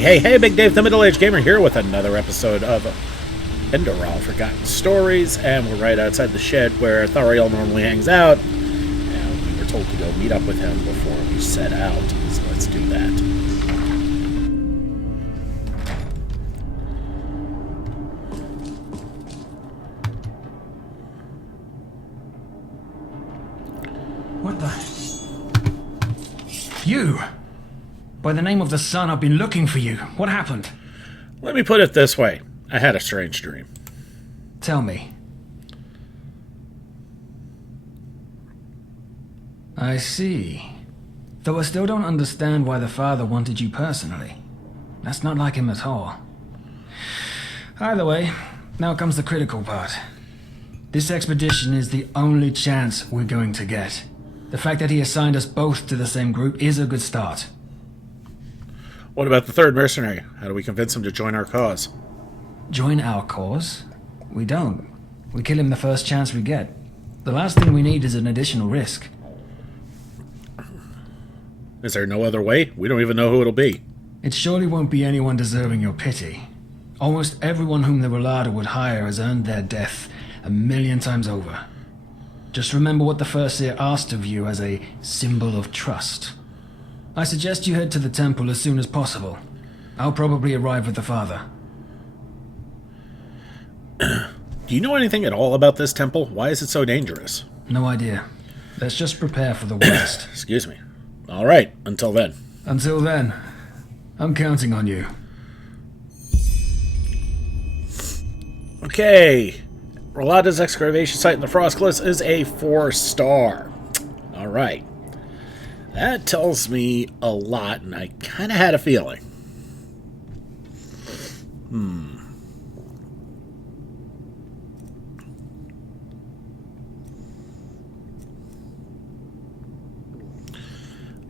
Hey, Big Dave, the Middle-Aged Gamer here with another episode of Enderal, Forgotten Stories, and we're right outside the shed where Thariel normally hangs out, and we were told to go meet up with him before we set out, so let's do that. What the... You! By the name of the sun, I've been looking for you. What happened? Let me put it this way. I had a strange dream. Tell me. I see. Though I still don't understand why the father wanted you personally. That's not like him at all. Either way, now comes the critical part. This expedition is the only chance we're going to get. The fact that he assigned us both to the same group is a good start. What about the third mercenary? How do we convince him to join our cause? Join our cause? We don't. We kill him the first chance we get. The last thing we need is an additional risk. Is there no other way? We don't even know who it'll be. It surely won't be anyone deserving your pity. Almost everyone whom the Rolada would hire has earned their death 1,000,000 times over. Just remember what the First Seer asked of you as a symbol of trust. I suggest you head to the temple as soon as possible. I'll probably arrive with the father. Do you know anything at all about this temple? Why is it so dangerous? No idea. Let's just prepare for the worst. Excuse me. All right, until then. Until then, I'm counting on you. Okay. Rolada's excavation site in the Frost Cliffs is a 4-star. All right. That tells me a lot, and I kind of had a feeling.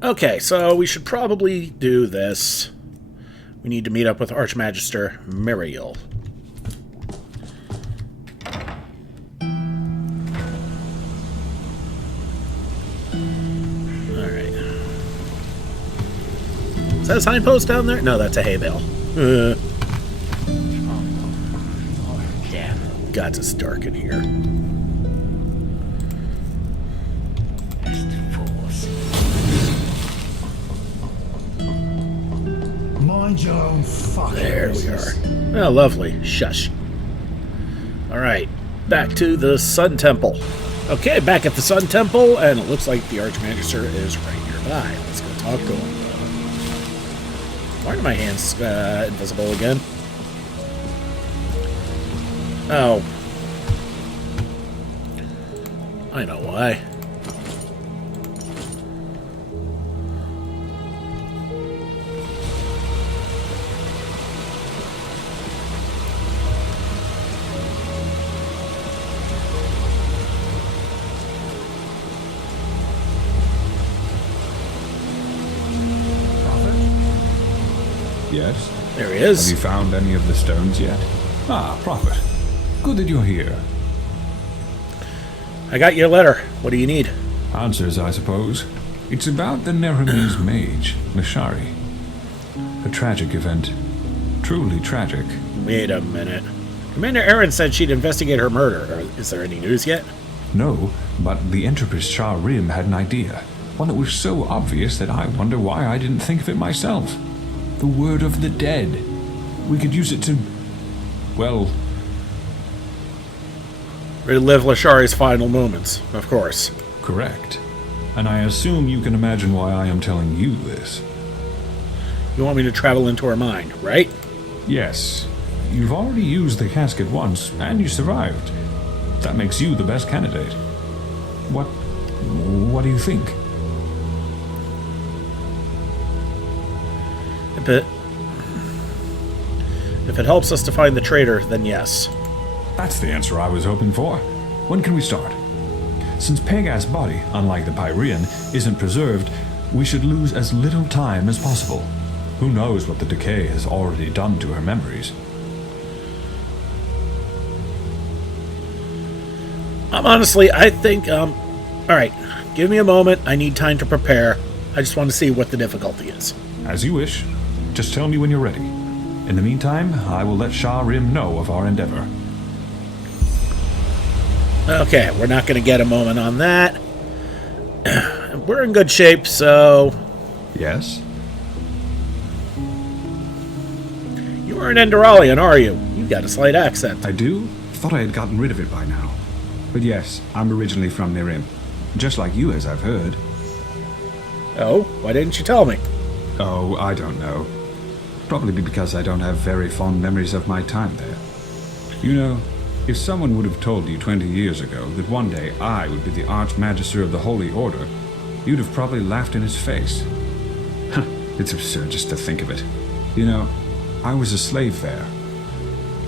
Okay, so we should probably do this. We need to meet up with Archmagister Muriel. Is that a signpost down there? No, that's a hay bale. Damn. God, it's dark in here. Mind your own fucking There we business. are. Oh, lovely. Shush. Alright, back to the Sun Temple. Okay, back at the Sun Temple, and it looks like the Archmagister is right nearby. Let's go talk to him. Why are my hands invisible again? Oh. I know why. Yes? There he is. Have you found any of the stones yet? Ah, Prophet. Good that you're here. I got your letter. What do you need? Answers, I suppose. It's about the Nerimese mage, Mishari. A tragic event. Truly tragic. Wait a minute. Commander Aaron said she'd investigate her murder. Is there any news yet? No, but the Enterprise Shah Rim had an idea. One that was so obvious that I wonder why I didn't think of it myself. The word of the dead. We could use it to... well... Relive Lashari's final moments, of course. correct. And I assume you can imagine why I am telling you this. You want me to travel into her mind, right? Yes. You've already used the casket once, and you survived. That makes you the best candidate. What do you think? If it helps us to find the traitor, then yes. That's the answer I was hoping for. When can we start? Since Pegas' body, unlike the Pyrean, isn't preserved, we should lose as little time as possible. Who knows what the decay has already done to her memories? Honestly, I think, alright, give me a moment. I need time to prepare. I just want to see what the difficulty is. As you wish. Just tell me when you're ready. In the meantime, I will let Shah Rim know of our endeavor. Okay, we're not going to get a moment on that. We're in good shape, so... Yes? You are an Enderalian, are you? You got a slight accent. I do? Thought I had gotten rid of it by now. But yes, I'm originally from Nirim. Just like you, as I've heard. Oh, why didn't you tell me? Oh, I don't know. Probably because I don't have very fond memories of my time there. You know, if someone would have told you 20 years ago that one day I would be the Archmagister of the Holy Order, you'd have probably laughed in his face. It's absurd just to think of it. You know, I was a slave there.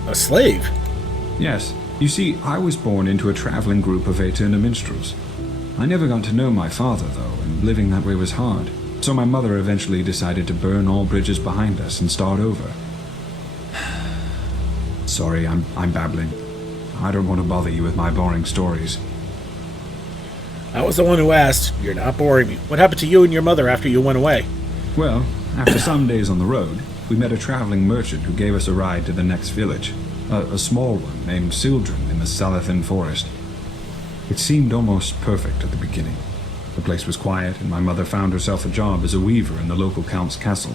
A slave? Yes. You see, I was born into a traveling group of Aeterna minstrels. I never got to know my father, though, and living that way was hard. So my mother eventually decided to burn all bridges behind us and start over. Sorry, I'm babbling. I don't want to bother you with my boring stories. I was the one who asked. You're not boring me. What happened to you and your mother after you went away? Well, after some days on the road, we met a traveling merchant who gave us a ride to the next village. A small one named Sildren in the Salathan forest. It seemed almost perfect at the beginning. The place was quiet, and my mother found herself a job as a weaver in the local count's castle.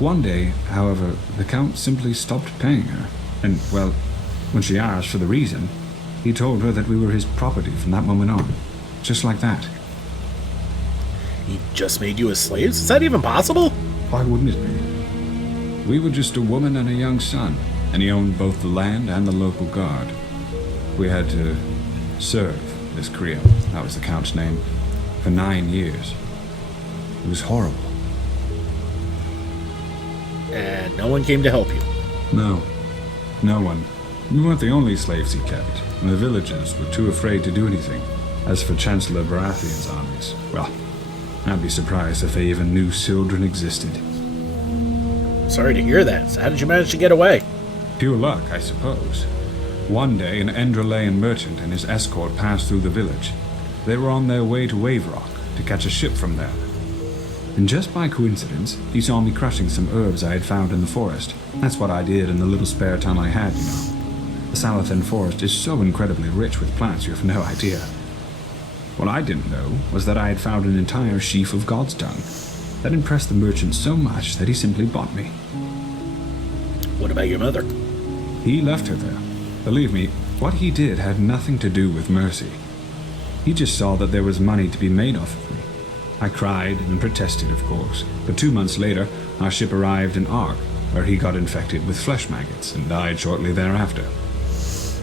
One day, however, the count simply stopped paying her, and, well, when she asked for the reason, he told her that we were his property from that moment on. Just like that. He just made you a slave? Is that even possible? Why wouldn't it be? We were just a woman and a young son, and he owned both the land and the local guard. We had to serve this Creole, that was the count's name, for 9 years. It was horrible. And no one came to help you? No. No one. We weren't the only slaves he kept, and the villagers were too afraid to do anything. As for Chancellor Baratheon's armies, well, I'd be surprised if they even knew Sildren existed. Sorry to hear that. So how did you manage to get away? Pure luck, I suppose. One day, an Enderalian merchant and his escort passed through the village. They were on their way to Wave Rock to catch a ship from there. And just by coincidence, he saw me crushing some herbs I had found in the forest. That's what I did in the little spare time I had, you know. The Salathan forest is so incredibly rich with plants you have no idea. What I didn't know was that I had found an entire sheaf of God's tongue. That impressed the merchant so much that he simply bought me. What about your mother? He left her there. Believe me, what he did had nothing to do with mercy. He just saw that there was money to be made off of me. I cried and protested, of course, but 2 months later, our ship arrived in Ark, where he got infected with flesh maggots and died shortly thereafter.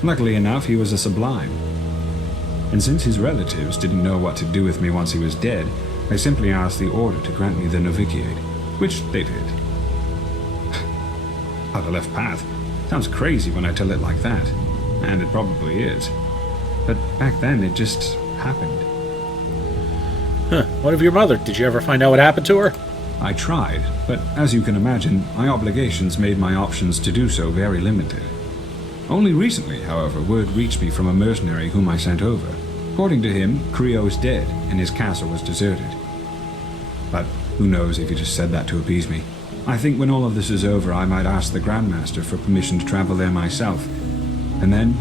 Luckily enough, he was a sublime. And since his relatives didn't know what to do with me once he was dead, I simply asked the Order to grant me the novitiate, which they did. Out of left path. Sounds crazy when I tell it like that, and it probably is. But back then, it just happened. Huh. What of your mother? Did you ever find out what happened to her? I tried, but as you can imagine, my obligations made my options to do so very limited. Only recently, however, word reached me from a mercenary whom I sent over. According to him, Creo's dead, and his castle was deserted. But who knows if he just said that to appease me. I think when all of this is over, I might ask the Grandmaster for permission to travel there myself. And then,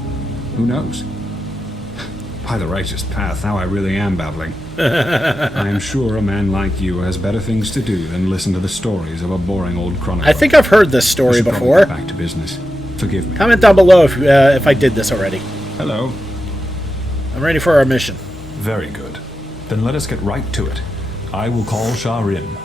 who knows? By the righteous path, now I really am babbling. I am sure a man like you has better things to do than listen to the stories of a boring old chronicler. I think I've heard this story before. Get back to business. Forgive me. Comment down below if I did this already. Hello. I'm ready for our mission. Very good. Then let us get right to it. I will call Shah Rim.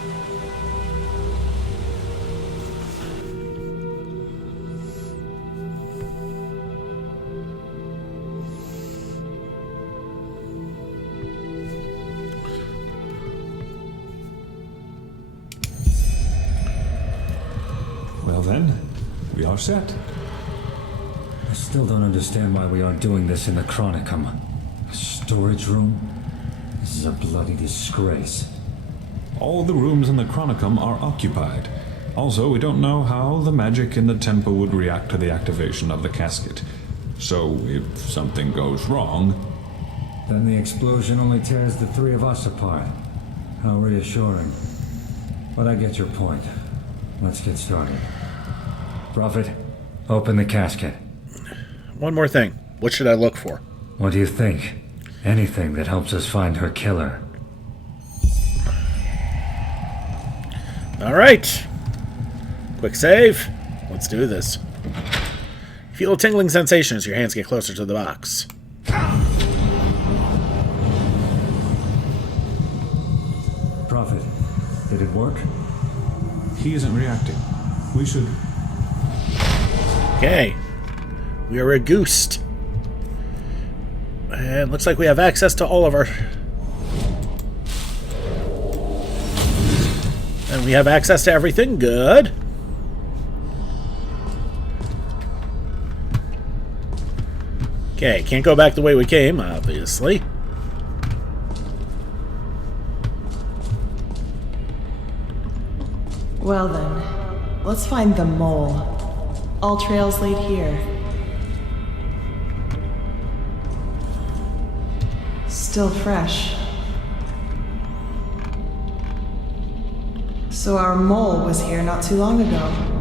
Well then, we are set. I still don't understand why we are doing this in the Chronicum. A storage room? This is a bloody disgrace. All the rooms in the Chronicum are occupied. Also, we don't know how the magic in the temple would react to the activation of the casket. So, if something goes wrong... Then the explosion only tears the three of us apart. How reassuring. But I get your point. Let's get started. Prophet, open the casket. One more thing. What should I look for? What do you think? Anything that helps us find her killer. Alright. Quick save. Let's do this. Feel a tingling sensation as your hands get closer to the box. Prophet, did it work? He isn't reacting. We should... Okay. We are a goose. And looks like we have access to all of our... And we have access to everything. Good. Okay, can't go back the way we came, obviously. Well then, let's find the mole. All trails lead here. Still fresh. So our mole was here not too long ago.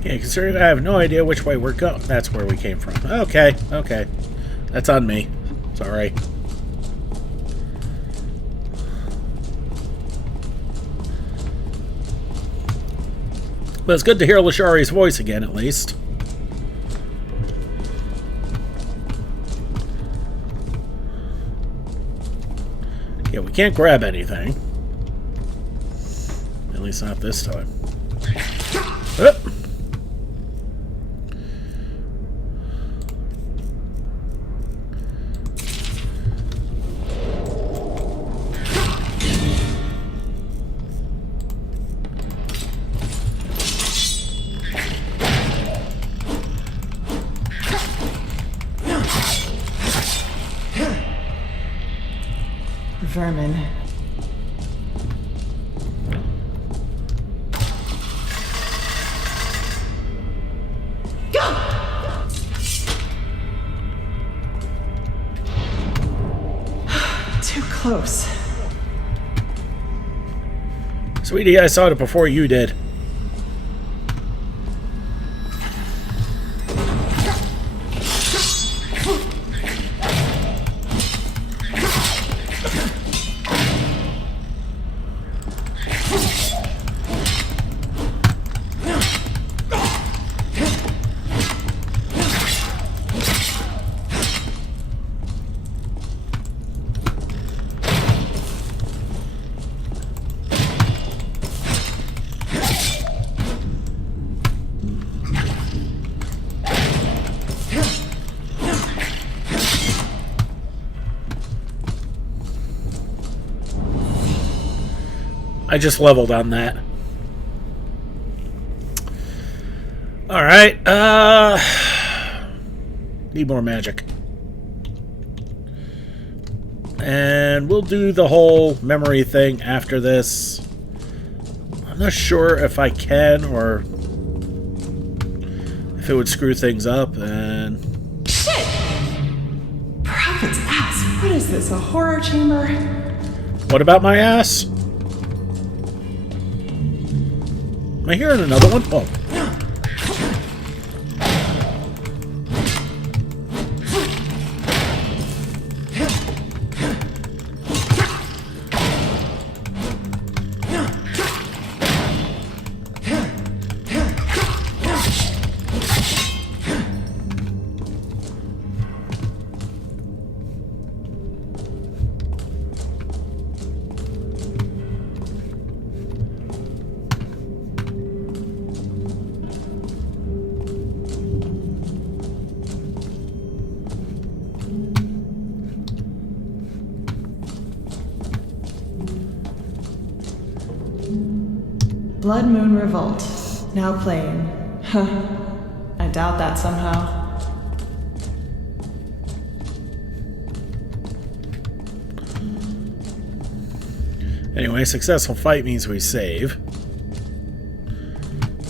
Okay, considering I have no idea which way we're going. That's where we came from. Okay, okay. That's on me. Sorry. But it's good to hear Lashari's voice again, at least. Yeah, we can't grab anything. At least not this time. Oh. Vermin. Too close. Sweetie, I saw it before you did. I just leveled on that. Alright, need more magic. And we'll do the whole memory thing after this. I'm not sure if I can or if it would screw things up, and... Shit! Prophet's ass. What is this, a horror chamber? What about my ass? Am I hearing another one? Oh. Blood Moon Revolt. Now playing. Huh. I doubt that somehow. Anyway, successful fight means we save.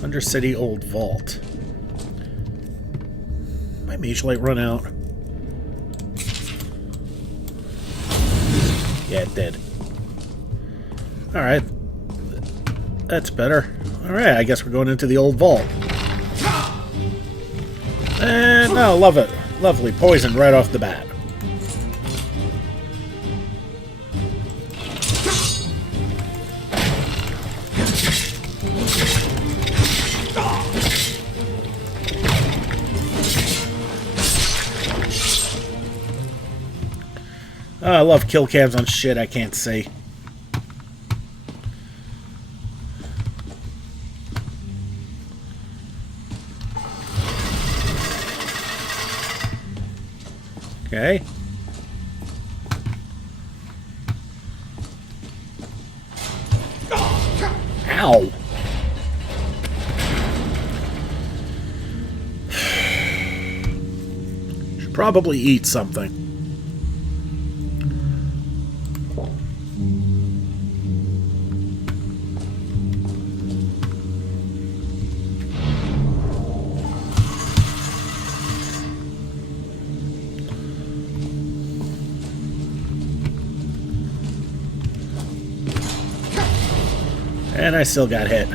Undercity Old Vault. My mage light run out? Yeah, it did. Alright. That's better. Alright, I guess we're going into the old vault. And, oh, love it. Lovely. Poison right off the bat. Oh, I love kill cams on shit I can't see. Okay. Ow. Should probably eat something. And I still got hit.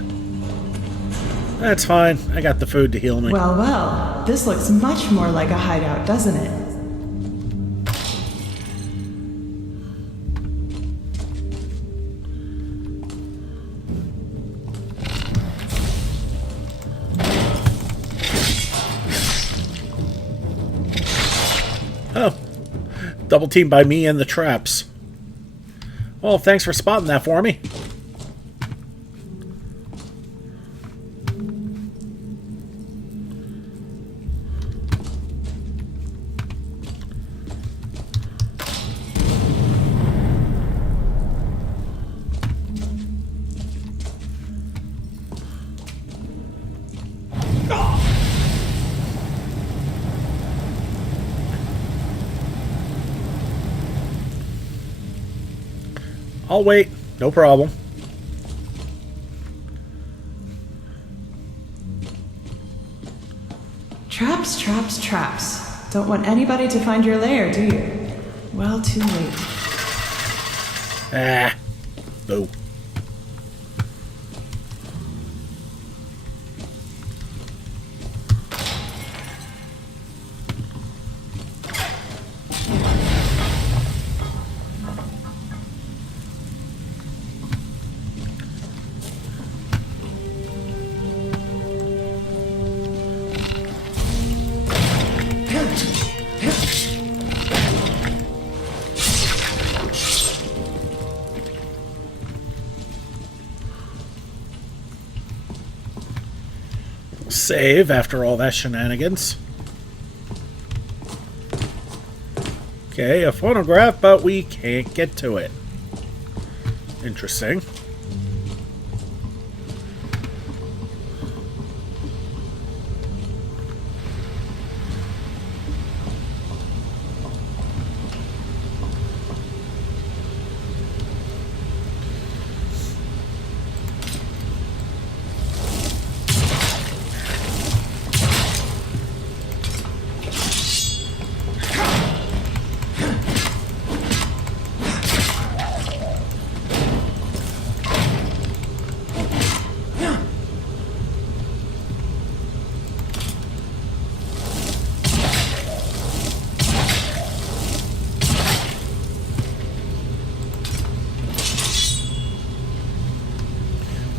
That's fine. I got the food to heal me. Well, well, this looks much more like a hideout, doesn't it? Oh. Double teamed by me and the traps. Well, thanks for spotting that for me. I'll wait. No problem. Traps, traps, traps. Don't want anybody to find your lair, do you? Well, too late. Ah. Boo. Save after all that shenanigans. Okay, a phonograph, but we can't get to it. Interesting.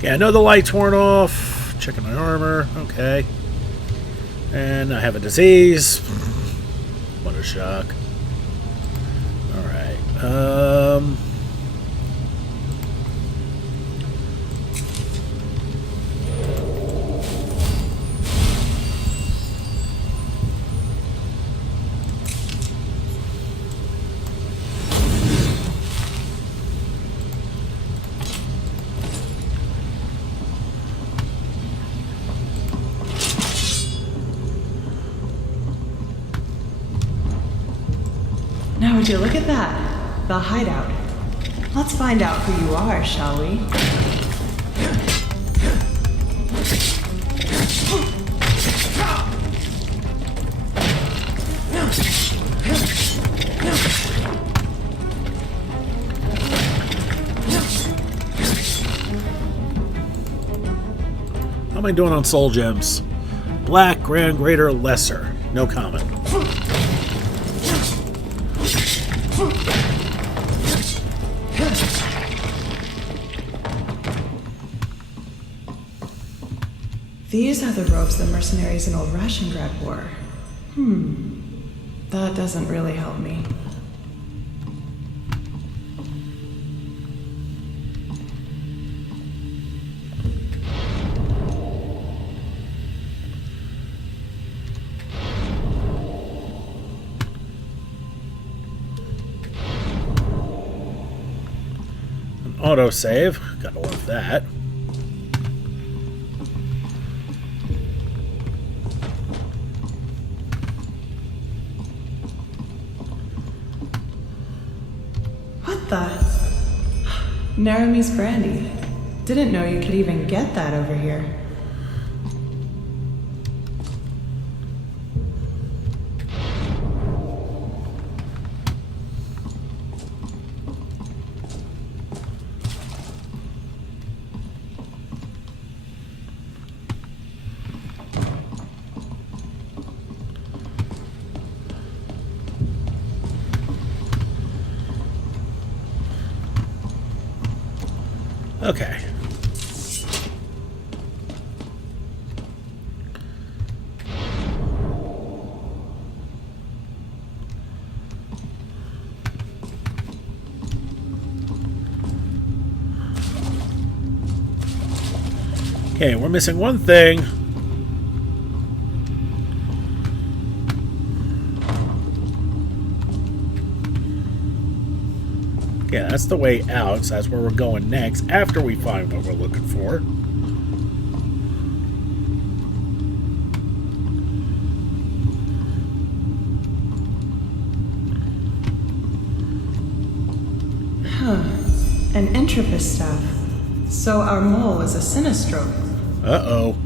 Yeah, I know the lights weren't off. Checking my armor. Okay. And I have a disease. What a shock. Alright. Now would you look at that? The hideout. Let's find out who you are, shall we? How am I doing on soul gems? Black, grand, greater, lesser. No comment. These are the robes the mercenaries in Old Rashengrad wore. That doesn't really help me. An autosave. Gotta love that. What the? Naramese brandy. Didn't know you could even get that over here. Okay. Okay, we're missing one thing. Yeah, that's the way out, so that's where we're going next, after we find what we're looking for. An entropist staff. So our mole is a sinistrope. Uh-oh.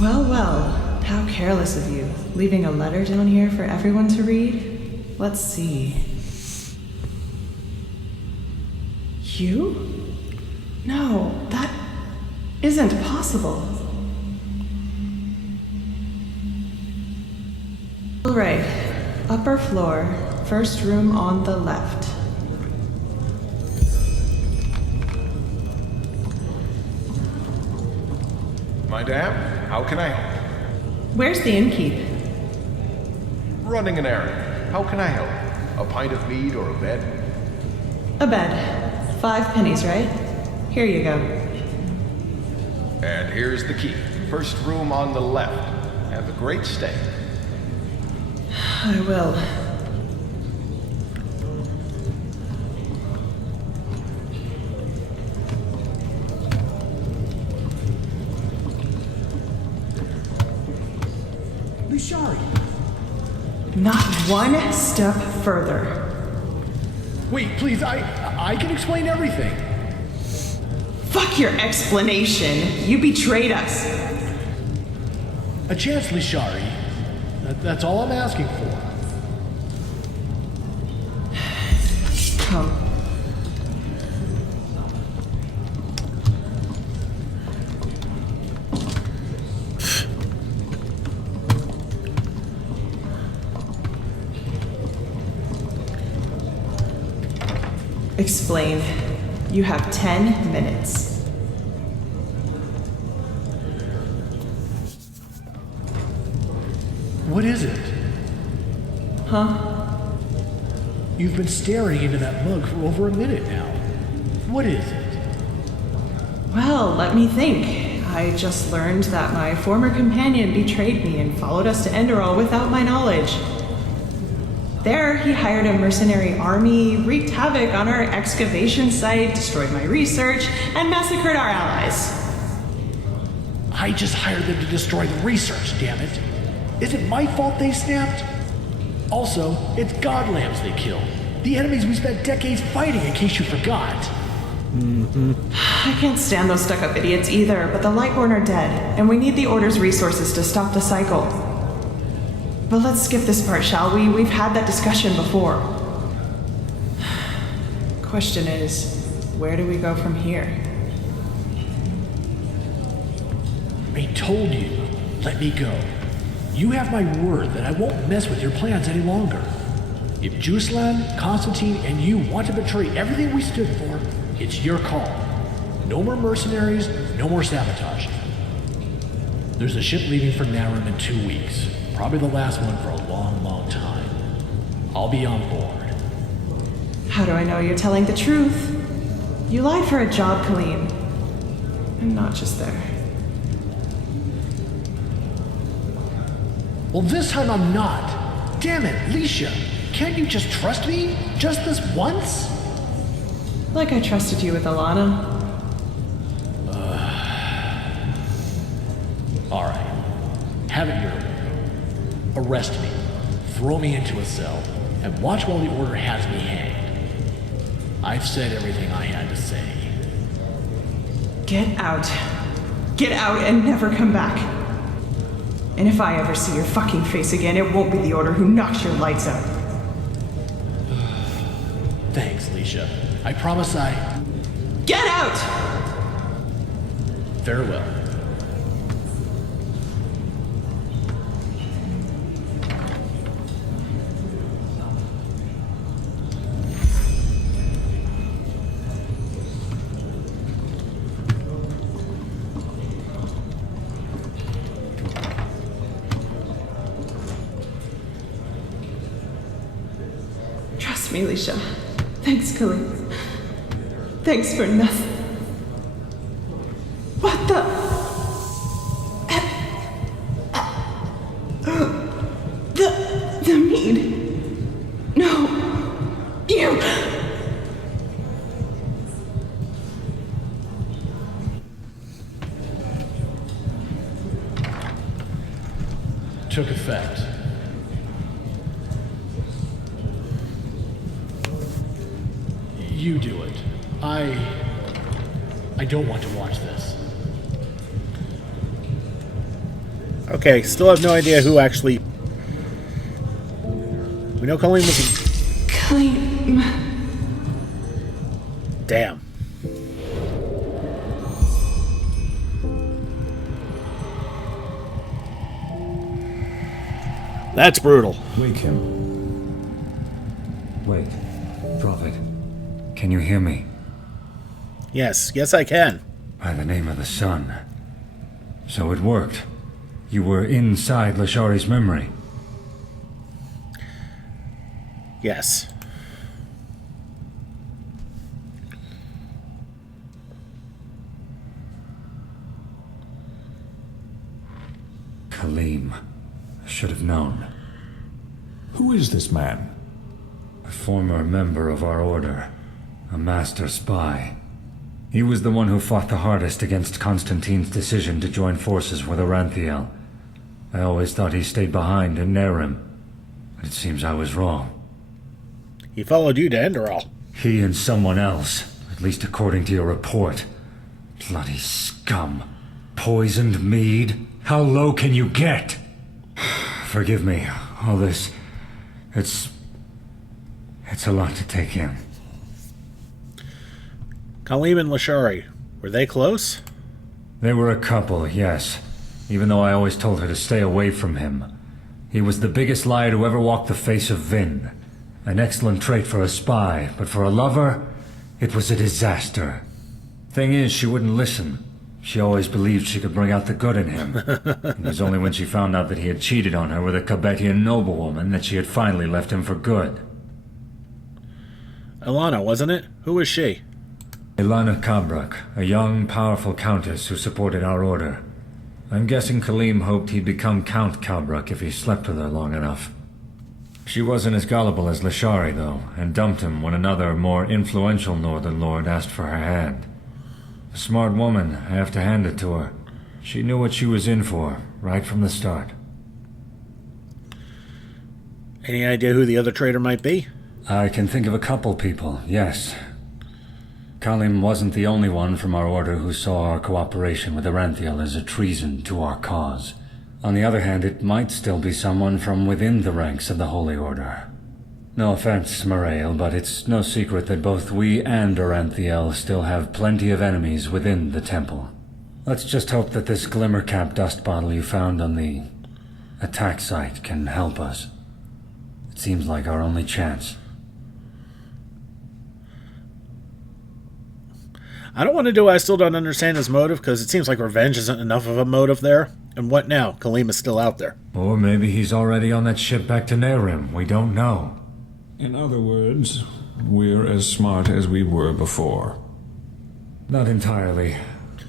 Well, how careless of you, leaving a letter down here for everyone to read. Let's see. You? No, that isn't possible. All right, upper floor, first room on the left. Madame, how can I help? Where's the innkeep? Running an errand. How can I help? A pint of mead or a bed? A bed. 5 pennies, right? Here you go. And here's the key. First room on the left. Have a great stay. I will. Bishari. Not one step further. Wait, please, I can explain everything. Fuck your explanation. You betrayed us. A chance, Lishari. That's all I'm asking for. Come. Explain. You have 10 minutes. What is it? Huh? You've been staring into that mug for over a minute now. What is it? Well, let me think. I just learned that my former companion betrayed me and followed us to Enderal without my knowledge. There, he hired a mercenary army, wreaked havoc on our excavation site, destroyed my research, and massacred our allies. I just hired them to destroy the research, damn it. Is it my fault they snapped? Also, it's god lambs they killed. The enemies we spent decades fighting, in case you forgot. I can't stand those stuck-up idiots either, but the Lightborn are dead, and we need the Order's resources to stop the cycle. But let's skip this part, shall we? We've had that discussion before. Question is, where do we go from here? I told you, let me go. You have my word that I won't mess with your plans any longer. If Juslan, Constantine, and you want to betray everything we stood for, it's your call. No more mercenaries, no more sabotage. There's a ship leaving for Narum in 2 weeks. Probably the last one for a long, long time. I'll be on board. How do I know you're telling the truth? You lied for a job, Colleen. And not just there. Well, this time I'm not. Damn it, Leisha. Can't you just trust me? Just this once? Like I trusted you with Alana. Alright. Have it your way. Arrest me. Throw me into a cell. And watch while the Order has me hanged. I've said everything I had to say. Get out. Get out and never come back. And if I ever see your fucking face again, it won't be the Order who knocks your lights out. Thanks, Leisha. I promise I... Get out! Farewell. Trust me, Leisha. Thanks, Colleen. Thanks for nothing. What the? The mead. No. You. Took effect. You do it. I don't want to watch this. Okay, still have no idea who actually... We know Colleen was... Colleen. Damn. That's brutal. Wake him. Wait. Prophet. Can you hear me? Yes, yes I can. By the name of the sun. So it worked. You were inside Lashari's memory. Yes. Kaleem. I should have known. Who is this man? A former member of our order. A master spy. He was the one who fought the hardest against Constantine's decision to join forces with Aranthiel. I always thought he stayed behind in Narum, but it seems I was wrong. He followed you to Enderal. He and someone else, at least according to your report. Bloody scum. Poisoned mead? How low can you get? Forgive me, all this... It's a lot to take in. Kaleem and Lashari, were they close? They were a couple, yes. Even though I always told her to stay away from him. He was the biggest liar to ever walk the face of Vin. An excellent trait for a spy, but for a lover, it was a disaster. Thing is, she wouldn't listen. She always believed she could bring out the good in him. It was only when she found out that he had cheated on her with a Cabetian noblewoman that she had finally left him for good. Alana, wasn't it? Who was she? Ilana Kabrak, a young, powerful countess who supported our order. I'm guessing Kaleem hoped he'd become Count Kabrak if he slept with her long enough. She wasn't as gullible as Lashari, though, and dumped him when another, more influential Northern Lord asked for her hand. A smart woman, I have to hand it to her. She knew what she was in for, right from the start. Any idea who the other traitor might be? I can think of a couple people, yes. Kaleem wasn't the only one from our order who saw our cooperation with Aranthiel as a treason to our cause. On the other hand, it might still be someone from within the ranks of the Holy Order. No offense, Morael, but it's no secret that both we and Oranthiel still have plenty of enemies within the temple. Let's just hope that this Glimmercap dust bottle you found on the attack site can help us. It seems like our only chance. I don't want to do I still don't understand his motive, because it seems like revenge isn't enough of a motive there. And what now? Kalima's still out there. Or maybe he's already on that ship back to Nerim. We don't know. In other words, we're as smart as we were before. Not entirely.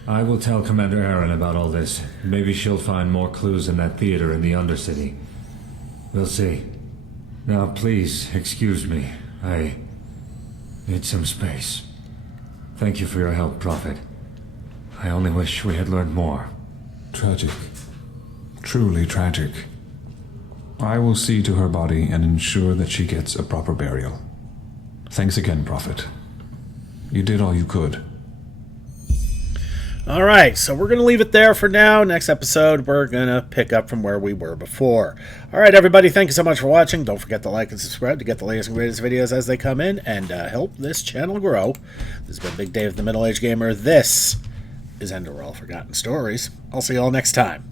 I will tell Commander Aaron about all this. Maybe she'll find more clues in that theater in the Undercity. We'll see. Now, please, excuse me. I need some space. Thank you for your help, Prophet. I only wish we had learned more. Tragic. Truly tragic. I will see to her body and ensure that she gets a proper burial. Thanks again, Prophet. You did all you could. Alright, so we're going to leave it there for now. Next episode, we're going to pick up from where we were before. Alright, everybody, thank you so much for watching. Don't forget to like and subscribe to get the latest and greatest videos as they come in and help this channel grow. This has been Big Dave, the Middle-Aged Gamer. This is Enderal Forgotten Stories. I'll see you all next time.